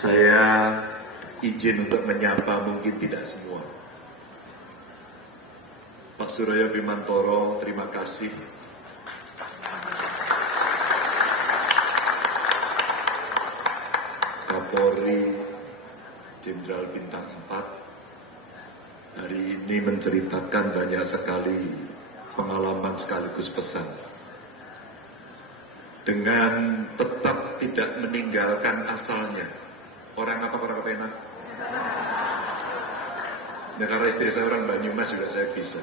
Saya izin untuk menyapa mungkin tidak semua. Pak Suryo Bimantoro, terima kasih. Kapolri Jenderal Bintang 4 hari ini menceritakan banyak sekali pengalaman sekaligus pesan. Dengan tetap tidak meninggalkan asalnya. Orang apa enak? Nah, karena istri saya orang Banyumas juga saya bisa.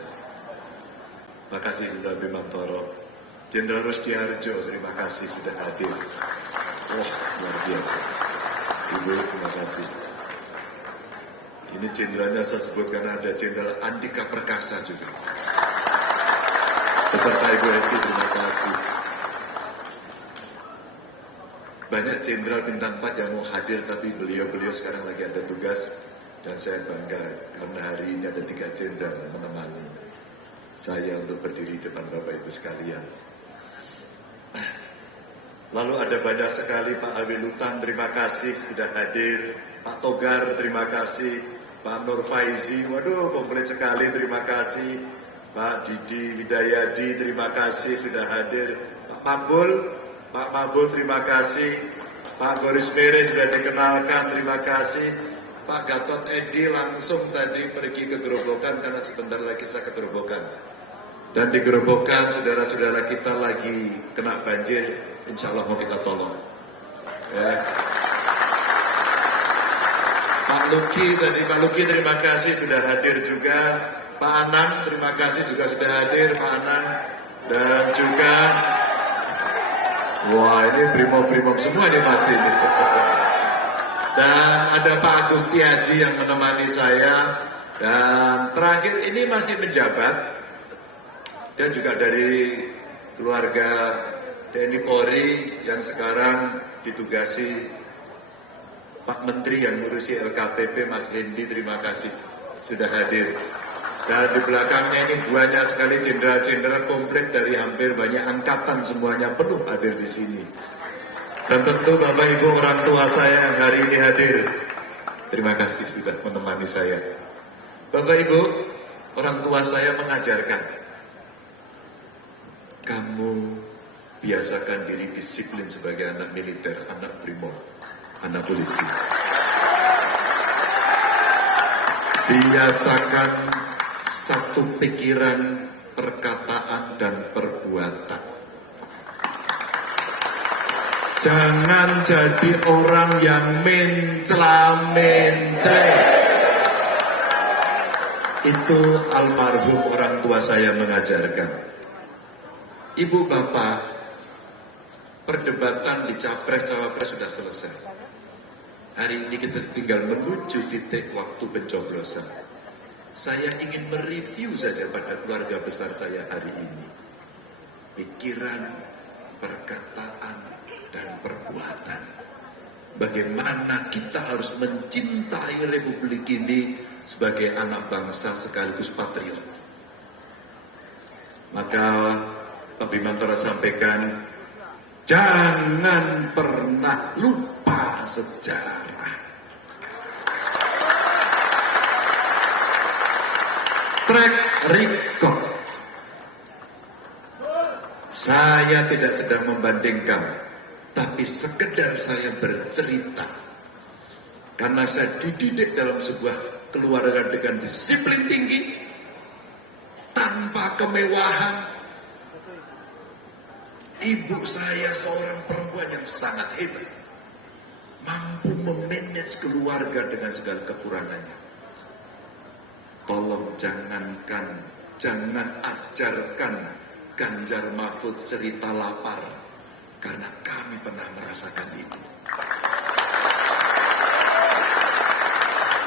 Makasih Jenderal Bimantoro. Jenderal Rusdiharjo, terima kasih sudah hadir. Wah, luar biasa. Ibu, terima kasih. Ini jenderalnya saya sebut karena ada Jenderal Andika Perkasa juga. Beserta Ibu Eti, terima kasih. Banyak jenderal bintang 4 yang mau hadir, tapi beliau sekarang lagi ada tugas. Dan saya bangga karena hari ini ada 3 jenderal menemani saya untuk berdiri depan Bapak Ibu sekalian. Lalu ada banyak sekali Pak Awi Lutan, terima kasih sudah hadir. Pak Togar, terima kasih. Pak Nur Faizi, waduh komplit sekali, terima kasih. Pak Didi Widayadi, terima kasih sudah hadir. Pak Mabul, terima kasih. Pak Goris Mere sudah dikenalkan, terima kasih. Pak Gatot Edi langsung tadi pergi ke Gerobokan karena sebentar lagi saya ke Gerobokan. Dan di Gerobokan saudara-saudara kita lagi kena banjir, insya Allah mau kita tolong. Ya. Pak Luki terima kasih sudah hadir juga. Pak Anang terima kasih juga sudah hadir, Pak Anang. Dan juga wah, ini brimob semua nih pasti. Dan ada Pak Agusti Haji yang menemani saya. Dan terakhir ini masih menjabat. Dan juga dari keluarga TNI Polri yang sekarang ditugasi Pak Menteri yang ngurusi LKPP, Mas Hendi, terima kasih sudah hadir. Dan di belakangnya ini banyak sekali jenderal-jenderal komplit dari hampir banyak angkatan, semuanya penuh hadir di sini. Dan tentu Bapak Ibu orang tua saya yang hari ini hadir, terima kasih sudah menemani saya. Bapak Ibu orang tua saya mengajarkan, kamu biasakan diri disiplin sebagai anak militer, anak brimob, anak polisi. Biasakan satu pikiran, perkataan, dan perbuatan. Jangan jadi orang yang mencela-mencela. Itu almarhum orang tua saya mengajarkan. Ibu bapak, perdebatan di capres-cawapres sudah selesai. Hari ini kita tinggal menuju titik waktu pencoblosan. Saya ingin mereview saja pada keluarga besar saya hari ini. Pikiran, perkataan, dan perbuatan. Bagaimana kita harus mencintai Republik ini sebagai anak bangsa sekaligus patriot. Maka Pak Bimantoro sampaikan, jangan pernah lupa sejarah. Track record. Saya tidak sedang membandingkan, tapi sekedar saya bercerita. Karena saya dididik dalam sebuah keluarga dengan disiplin tinggi, tanpa kemewahan. Ibu saya seorang perempuan yang sangat hebat, mampu memanage keluarga dengan segala kekurangannya. Tolong jangan ajarkan Ganjar Mahfud cerita lapar, karena kami pernah merasakan itu.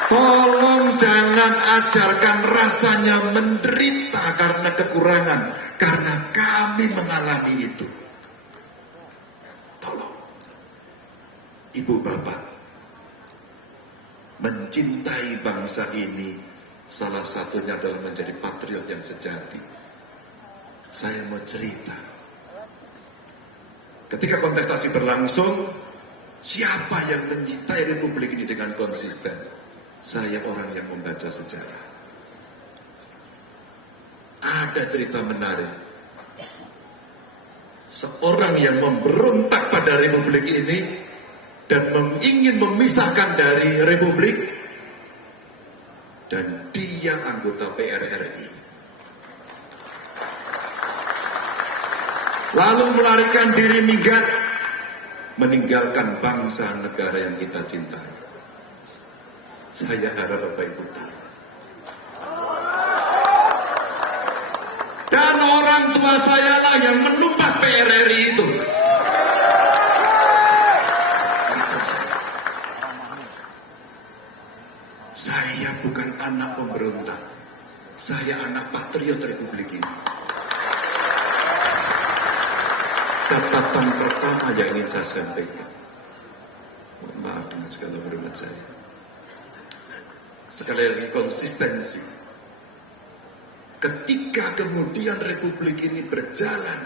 Tolong jangan ajarkan rasanya menderita karena kekurangan, karena kami mengalami itu. Tolong, ibu bapak, mencintai bangsa ini salah satunya adalah menjadi patriot yang sejati. Saya mau cerita. Ketika kontestasi berlangsung, Siapa yang mencintai Republik ini dengan konsisten? Saya orang yang membaca sejarah. Ada cerita menarik. Seorang yang memberontak pada Republik ini dan ingin memisahkan dari Republik, dan dia anggota PRRI. Lalu melarikan diri minggat, meninggalkan bangsa negara yang kita cintai. Saya harap Bapak Ibu tahu. Dan orang tua saya lah yang menumpas PRRI itu. Saya bukan anak pemberontak. Saya anak patriot Republik ini. Catatan pertama yang ingin saya sampaikan. Maaf dengan segala hormat saya. Sekali lagi konsistensi. Ketika kemudian Republik ini berjalan,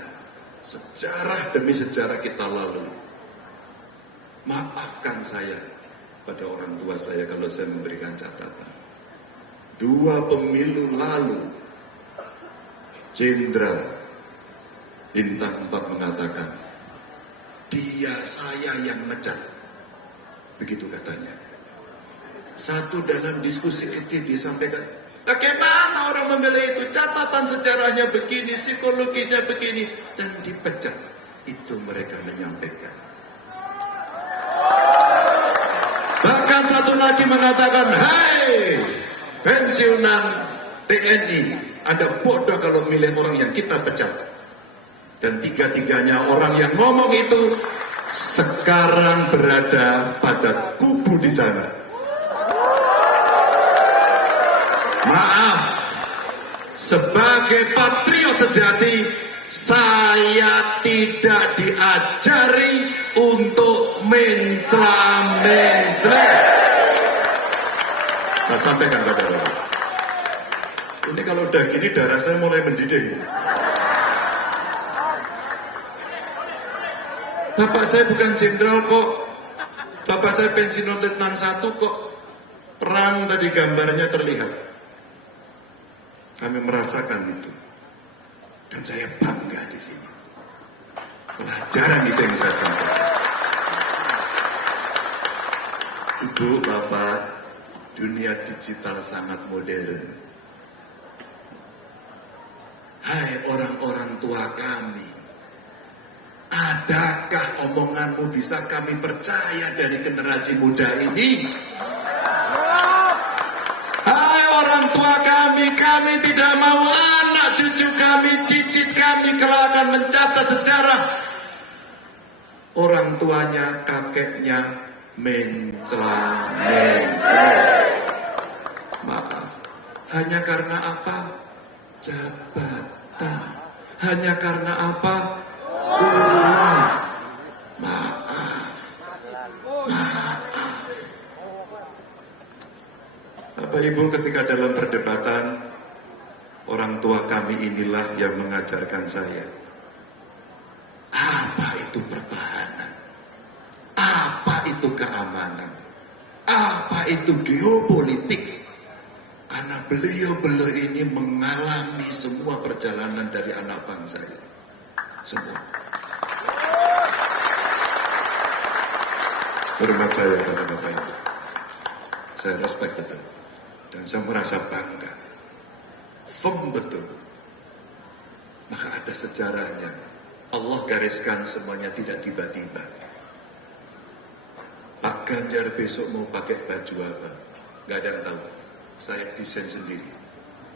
sejarah demi sejarah kita lalui. Maafkan saya pada orang tua saya kalau saya memberikan catatan. 2 pemilu lalu, Jenderal Bintang 4 mengatakan, dia saya yang mecat. Begitu katanya. Satu dalam diskusi itu disampaikan, bagaimana orang membela itu? Catatan sejarahnya begini, psikologinya begini, dan dipecat. Itu mereka menyampaikan. Bahkan satu lagi mengatakan, hai pensiunan TNI, ada bodoh kalau milih orang yang kita pecat. Dan tiga-tiganya orang yang ngomong itu sekarang berada pada kubu di sana. Maaf, sebagai patriot sejati, saya tidak diajari untuk mencela-mencela. Nah, sampaikan pada Bapak. Ini kalau udah gini darah saya mulai mendidih. Bapak saya bukan jenderal kok. Bapak saya pensiunan letnan 1 kok. Perang tadi gambarnya terlihat. Kami merasakan itu. Dan saya bangga di sini. Pelajaran itu yang saya sampaikan. Ibu, Bapak, dunia digital sangat modern. Hai orang-orang tua kami, adakah omonganmu bisa kami percaya dari generasi muda ini? Hai orang tua kami tidak mau anak cucu kami, cicit kami kelak akan mencatat sejarah. Orang tuanya, kakeknya mencela. Maaf, hanya karena apa? Jabatan. Hanya karena apa? Uang. Maaf. Bapak Ibu, ketika dalam perdebatan, orang tua kami inilah yang mengajarkan saya. Apa itu pertahanan? Apa itu keamanan? Apa itu geopolitik? Karena beliau ini mengalami semua perjalanan dari anak bangsa ini. Semua. Hormat saya pada Bapak Ibu. Saya respect betul. Dan saya merasa bangga. Firm betul. Maka ada sejarahnya. Allah gariskan semuanya tidak tiba-tiba. Pak Ganjar besok mau pakai baju apa? Gak ada yang tahu. Saya desain sendiri.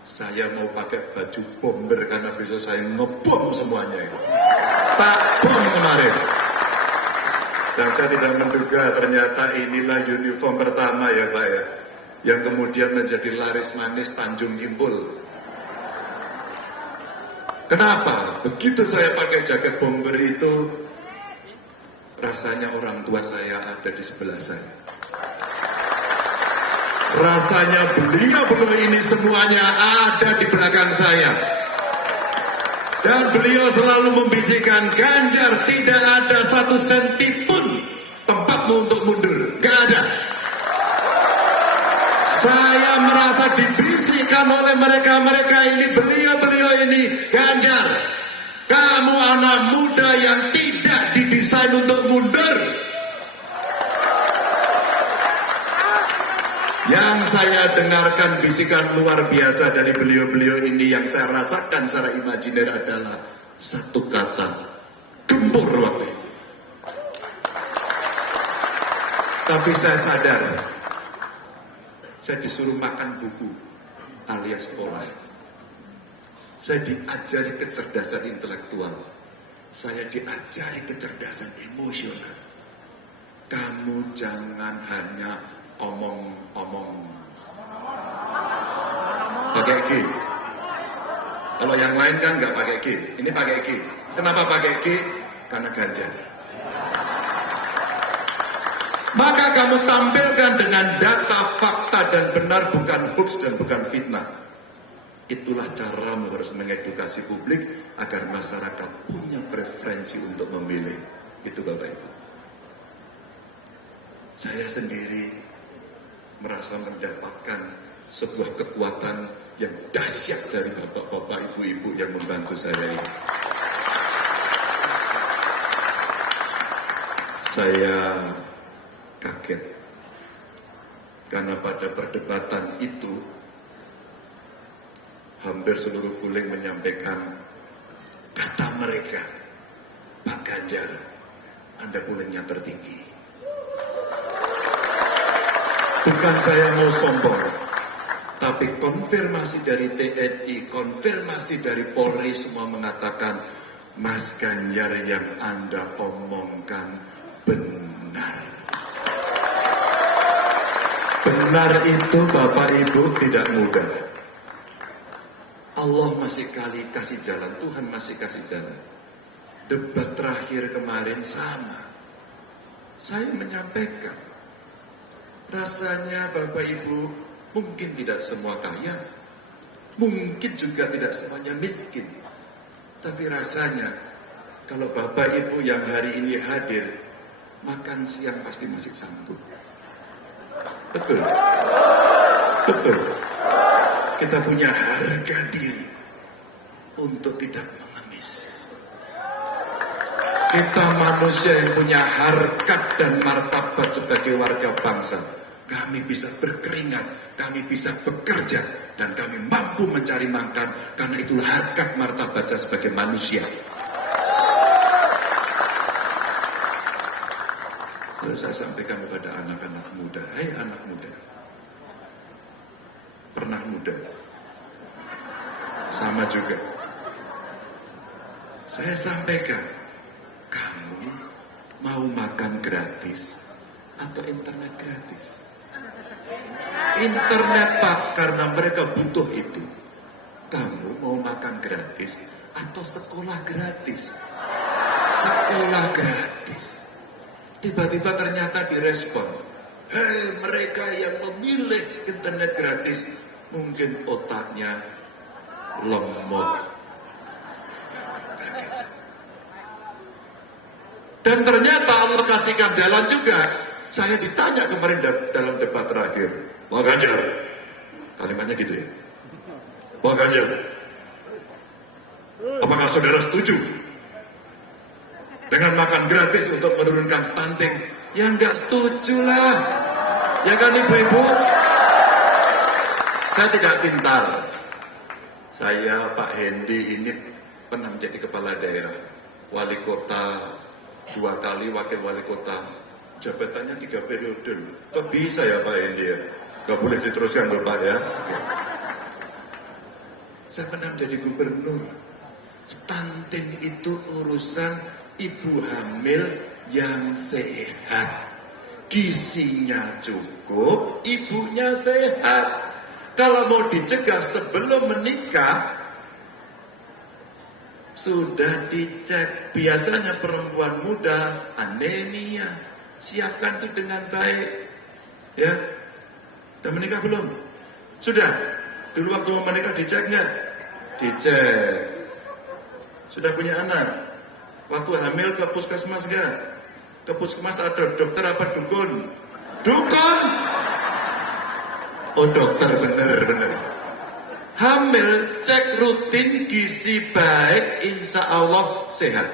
Saya mau pakai baju bomber karena besok saya ngebom semuanya. Tak bom kemarin. Dan saya tidak menduga ternyata inilah uniform pertama ya Pak ya. Yang kemudian menjadi laris manis Tanjung Kimpul. Kenapa? Begitu saya pakai jaket bomber itu, rasanya orang tua saya ada di sebelah saya. Rasanya beliau ini semuanya ada di belakang saya. Dan beliau selalu membisikkan, Ganjar, tidak ada 1 senti pun tempatmu merasa dibisikkan oleh mereka-mereka ini, beliau-beliau ini, Ganjar, kamu anak muda yang tidak didesain untuk mundur. Yang saya dengarkan bisikan luar biasa dari beliau-beliau ini, yang saya rasakan secara imajiner adalah satu kata, gempur waktu itu. Tapi saya sadar, saya disuruh makan buku alias sekolah. Saya diajari kecerdasan intelektual. Saya diajari kecerdasan emosional. Kamu jangan hanya omong-omong. Pakai G. Kalau yang lain kan nggak pakai G. Ini pakai G. Kenapa pakai G? Karena Ganjar. Maka kamu tampilkan dengan data, fakta, dan benar, bukan hoax dan bukan fitnah. Itulah cara harus mengedukasi publik agar masyarakat punya preferensi untuk memilih. Itu Bapak Ibu. Saya sendiri merasa mendapatkan sebuah kekuatan yang dahsyat dari bapak-bapak, ibu-ibu yang membantu saya ini. Saya kaget karena pada perdebatan itu hampir seluruh guling menyampaikan kata mereka, Pak Ganjar, Anda gulingnya tertinggi. Bukan saya mau sombong, tapi konfirmasi dari TNI, konfirmasi dari Polri semua mengatakan, Mas Ganjar yang Anda omongkan benar. Benar itu Bapak Ibu tidak mudah. Allah masih kasih jalan, Tuhan masih kasih jalan. Debat terakhir kemarin sama. Saya menyampaikan, rasanya Bapak Ibu mungkin tidak semua kaya, mungkin juga tidak semuanya miskin. Tapi rasanya kalau Bapak Ibu yang hari ini hadir, makan siang pasti masih sanggup. Betul. Betul. Kita punya harga diri untuk tidak mengemis. Kita manusia yang punya harkat dan martabat sebagai warga bangsa. Kami bisa berkeringat, kami bisa bekerja, dan kami mampu mencari makan, karena itulah harkat martabat saya sebagai manusia. Lalu saya sampaikan kepada anak-anak muda, hai anak muda, pernah muda, sama juga. Saya sampaikan, kamu mau makan gratis atau internet gratis? Internet Pak, karena mereka butuh itu. Kamu mau makan gratis atau sekolah gratis? Sekolah gratis. Tiba-tiba ternyata direspon, hei mereka yang memilih internet gratis, mungkin otaknya lemot. Dan ternyata Allah kasihkan jalan juga. Saya ditanya kemarin dalam debat terakhir, Pak Ganjar, kalimatnya gitu ya, Pak Ganjar, apakah saudara setuju dengan makan gratis untuk menurunkan stunting? Ya nggak setuju lah, ya kan ibu-ibu? Saya tidak pintar. Saya Pak Hendi ini pernah menjadi kepala daerah, wali kota 2 kali, wakil wali kota, jabatannya 3 periode. Kok bisa ya Pak Hendi ya? Gak boleh diteruskan loh Pak ya. Oke. Saya pernah menjadi gubernur. Stunting itu urusan ibu hamil yang sehat. Gizinya cukup, ibunya sehat. Kalau mau dicegah sebelum menikah, sudah dicek. Biasanya perempuan muda anemia. Siapkan itu dengan baik. Ya. Sudah menikah belum? Sudah. Dulu waktu mau menikah dicek nggak? Dicek. Sudah punya anak? Waktu hamil ke puskesmas nggak? Ke puskesmas ada dokter apa dukun? Dukun! Oh dokter, bener. Hamil, cek rutin gizi baik, insya Allah sehat.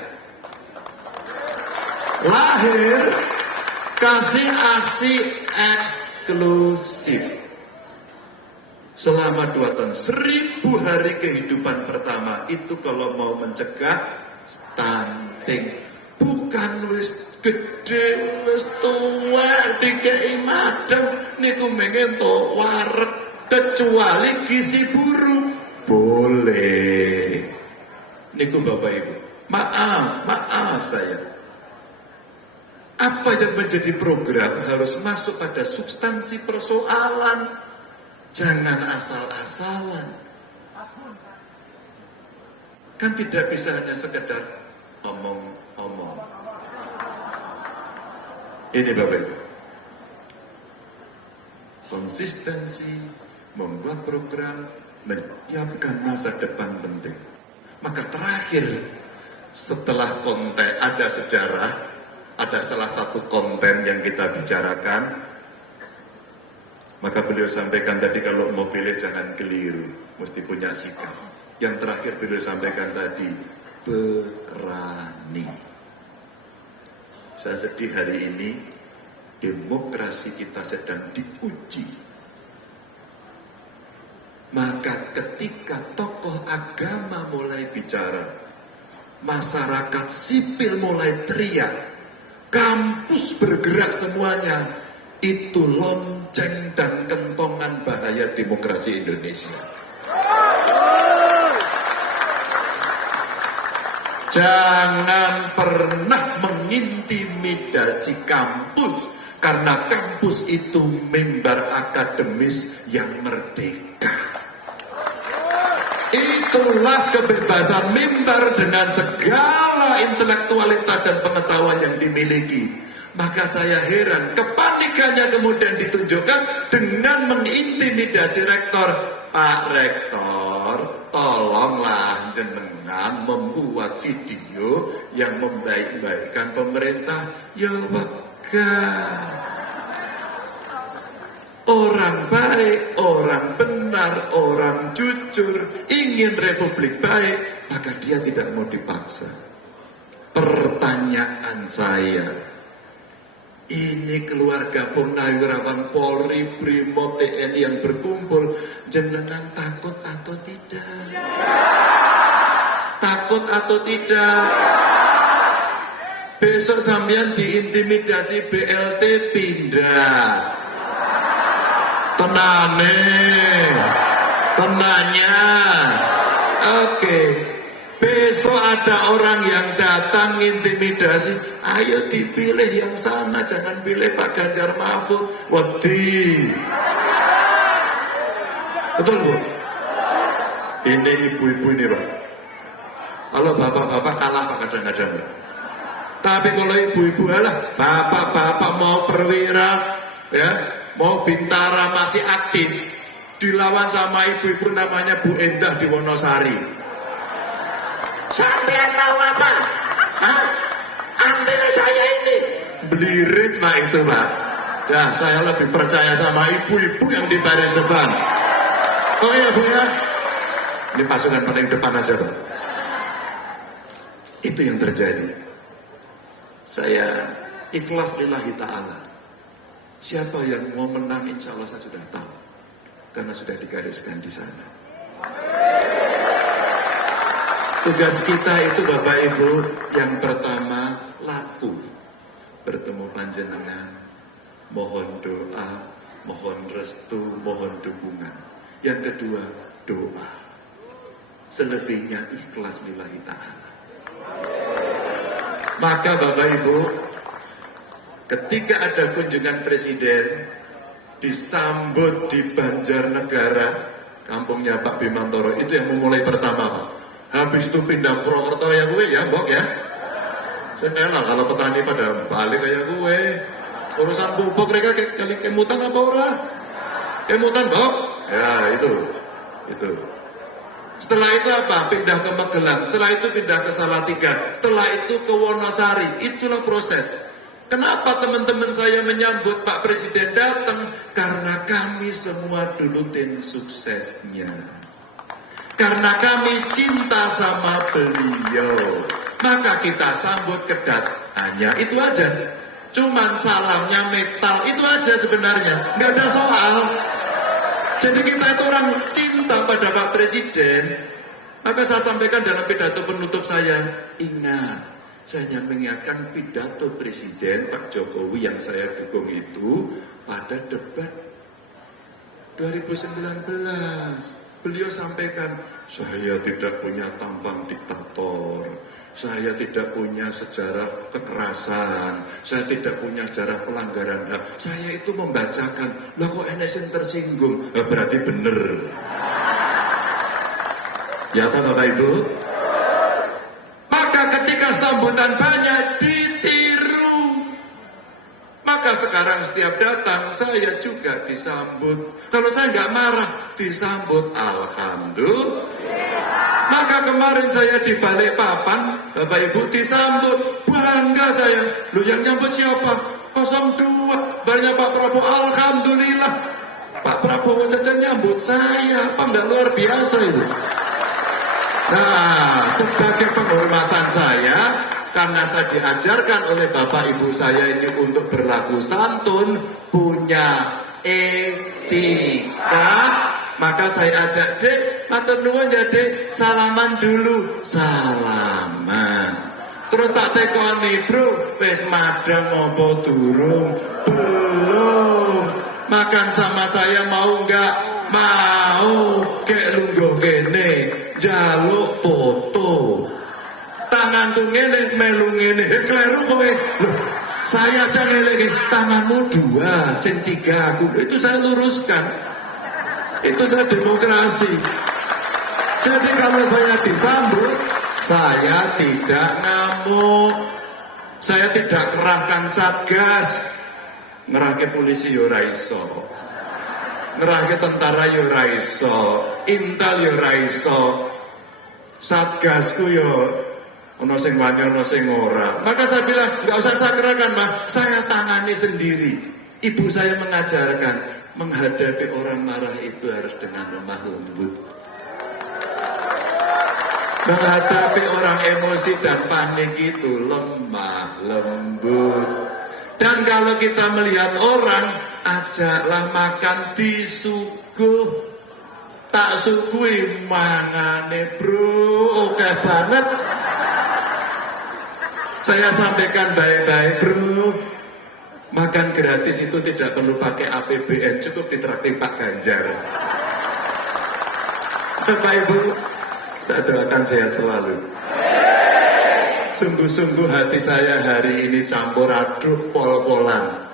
Lahir, kasih ASI eksklusif. Selama 2 tahun, 1000 hari kehidupan pertama, itu kalau mau mencegah stunting. Bukan wis gede, wis tua, dikei madang, niku mengen to wareg, kecuali gizi buruk. Boleh. Niku Bapak Ibu. Maaf saya. Apa yang menjadi program harus masuk pada substansi persoalan. Jangan asal-asalan. Kan tidak bisa hanya sekedar omong-omong. Ini Bapak Ibu. Konsistensi, membuat program, menyiapkan masa depan penting. Maka terakhir, setelah konten ada sejarah, ada salah satu konten yang kita bicarakan, maka beliau sampaikan tadi kalau mau pilih jangan keliru, mesti punya sikap. Yang terakhir beliau sampaikan tadi, berani. Saya sedih hari ini, demokrasi kita sedang diuji. Maka ketika tokoh agama mulai bicara, masyarakat sipil mulai teriak, kampus bergerak semuanya, itu lonceng dan kentongan bahaya demokrasi Indonesia. Jangan pernah mengintimidasi kampus, karena kampus itu mimbar akademis yang merdeka. Itulah kebebasan mimbar dengan segala intelektualitas dan pengetahuan yang dimiliki. Maka saya heran, kepanikannya kemudian ditunjukkan dengan mengintimidasi rektor. Pak Rektor, tolonglah jenengan membuat video yang membaik-baikkan pemerintah. Ya wegah. Orang baik, orang benar, orang jujur, ingin republik baik, maka dia tidak mau dipaksa. Pertanyaan saya, ini keluarga Purnawirawan Polri, Brimob, TNI yang berkumpul, jenengan takut atau tidak? Takut atau tidak? Besok sampean diintimidasi BLT pindah. Tenanya. Oke. Besok ada orang yang datang intimidasi, ayo dipilih yang sana, jangan pilih Pak Ganjar Mahfud. Wedi. Betul Bu? Ini ibu-ibu ini Pak. Kalau bapak-bapak kalah Pak kadang-kadang. Tapi kalau ibu-ibu alah, bapak-bapak mau perwira, ya, mau bintara masih aktif, dilawan sama ibu-ibu namanya Bu Endah di Wonosari. Sampean tahu apa? Hah? Ambil saya ini. Belirit Pak itu Pak. Ya saya lebih percaya sama ibu-ibu yang di baris depan. Oh iya Bu ya. Ini pasukan paling depan aja Pak. Itu yang terjadi. Saya ikhlas lillahi ta'ala. Siapa yang mau menang insya Allah saya sudah tahu. Karena sudah digariskan di sana. Tugas kita itu Bapak Ibu, yang pertama laku. Bertemu panjenengan, mohon doa, mohon restu, mohon dukungan. Yang kedua, doa. Selebihnya ikhlas lillahi ta'ala. Maka Bapak Ibu, ketika ada kunjungan presiden, disambut di Banjarnegara, kampungnya Pak Bimantoro, itu yang memulai pertama Pak. Habis itu pindah Purwokerto ya gue ya, Mbok ya. Senela kalau petani pada balik kayak gue. Urusan pupuk mereka kali kemutan apa ora? Kemutan, Mbok? Ya, itu. Setelah itu apa? Pindah ke Magelang. Setelah itu pindah ke Salatiga. Setelah itu ke Wonosari. Itulah proses. Kenapa teman-teman saya menyambut Pak Presiden datang? Karena kami semua dulu tim suksesnya. Karena kami cinta sama beliau. Maka kita sambut kedatangannya. Itu aja. Cuman salamnya metal. Itu aja sebenarnya. Nggak ada soal. Jadi kita itu orang cinta pada Pak Presiden. Maka saya sampaikan dalam pidato penutup saya. Ingat. Saya mengingatkan pidato Presiden Pak Jokowi yang saya dukung itu pada debat 2019. Beliau sampaikan, saya tidak punya tampang diktator, saya tidak punya sejarah kekerasan, saya tidak punya sejarah pelanggaran HAM. Saya itu membacakan, lah kok NSN tersinggung? Berarti benar. Ya apa Bapak Ibu? Maka ketika sambutan banyak ditiru. Maka sekarang setiap datang saya juga disambut. Kalau saya nggak marah, disambut alhamdulillah. Maka kemarin saya di Balikpapan, Bapak Ibu disambut. Bangga saya. Loh yang nyambut siapa? 02. Banyak Pak Prabowo, alhamdulillah. Pak Prabowo saja nyambut saya. Apa nggak luar biasa itu? Nah, sebagai penghormatan saya, karena saya diajarkan oleh Bapak Ibu saya ini untuk berlaku santun, punya etika, maka saya ajak, Dek, matur nuwun ya Dek, salaman dulu, salaman. Terus tak tekoni, Bro, wis madang apa durung? Belum. Makan sama saya mau enggak? Mau. Kek lungguh kene, jaluk foto. Tanganku ngene, melu ngene, kleru kowe. Loh, saya aja ngeleke, tanganmu 2, sing 3 aku. Itu saya luruskan. Itu saya demokrasi. Jadi kalau saya disambut, saya tidak ngamuk. Saya tidak kerahkan satgas. Ngerahke polisi yo ora iso. Ngerahke tentara yo ora iso. Intel yo ora iso. Satgasku yo ono sing wani ono sing ora. Maka saya bilang, enggak usah saya kerahkan, Mas. Saya tangani sendiri. Ibu saya mengajarkan menghadapi orang marah itu harus dengan lemah lembut. Menghadapi orang emosi dan panik itu lemah lembut. Dan kalau kita melihat orang, ajaklah makan disuguh. Tak suguhi mangane bro, oke banget. Saya sampaikan baik-baik bro. Makan gratis itu tidak perlu pakai APBN, cukup ditraktir Pak Ganjar. Bapak Ibu, saya doakan sehat selalu. Sungguh-sungguh hati saya hari ini campur aduk pol-polan.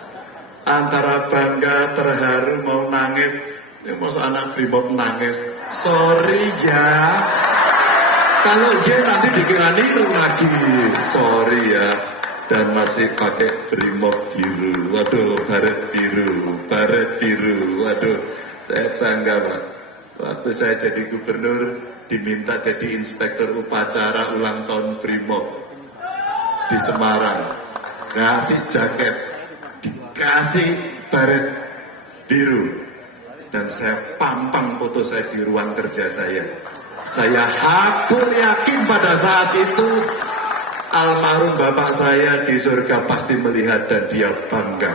Antara bangga, terharu, mau nangis. Ini masa anak Brimob nangis. Sorry ya. Kalau dia nanti dikira niru lagi. Sorry ya. Dan masih pakai Brimob biru. Waduh, baret biru. Waduh, saya bangga Pak. Waktu saya jadi gubernur, diminta jadi inspektur upacara ulang tahun Brimob di Semarang. Ngasih jaket, dikasih baret biru, dan saya pampang foto saya di ruang kerja saya. Saya hakul yakin pada saat itu almarhum bapak saya di surga pasti melihat dan dia bangga.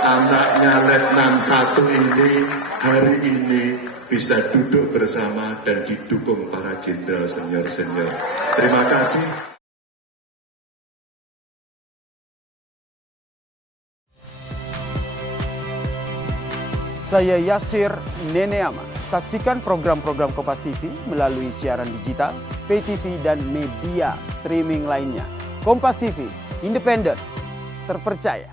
Anaknya Letnan 1 ini hari ini bisa duduk bersama dan didukung para jenderal senior-senior. Terima kasih. Saya Yasir Neneama. Saksikan program-program Kompas TV melalui siaran digital, pay TV, dan media streaming lainnya. Kompas TV, independen, terpercaya.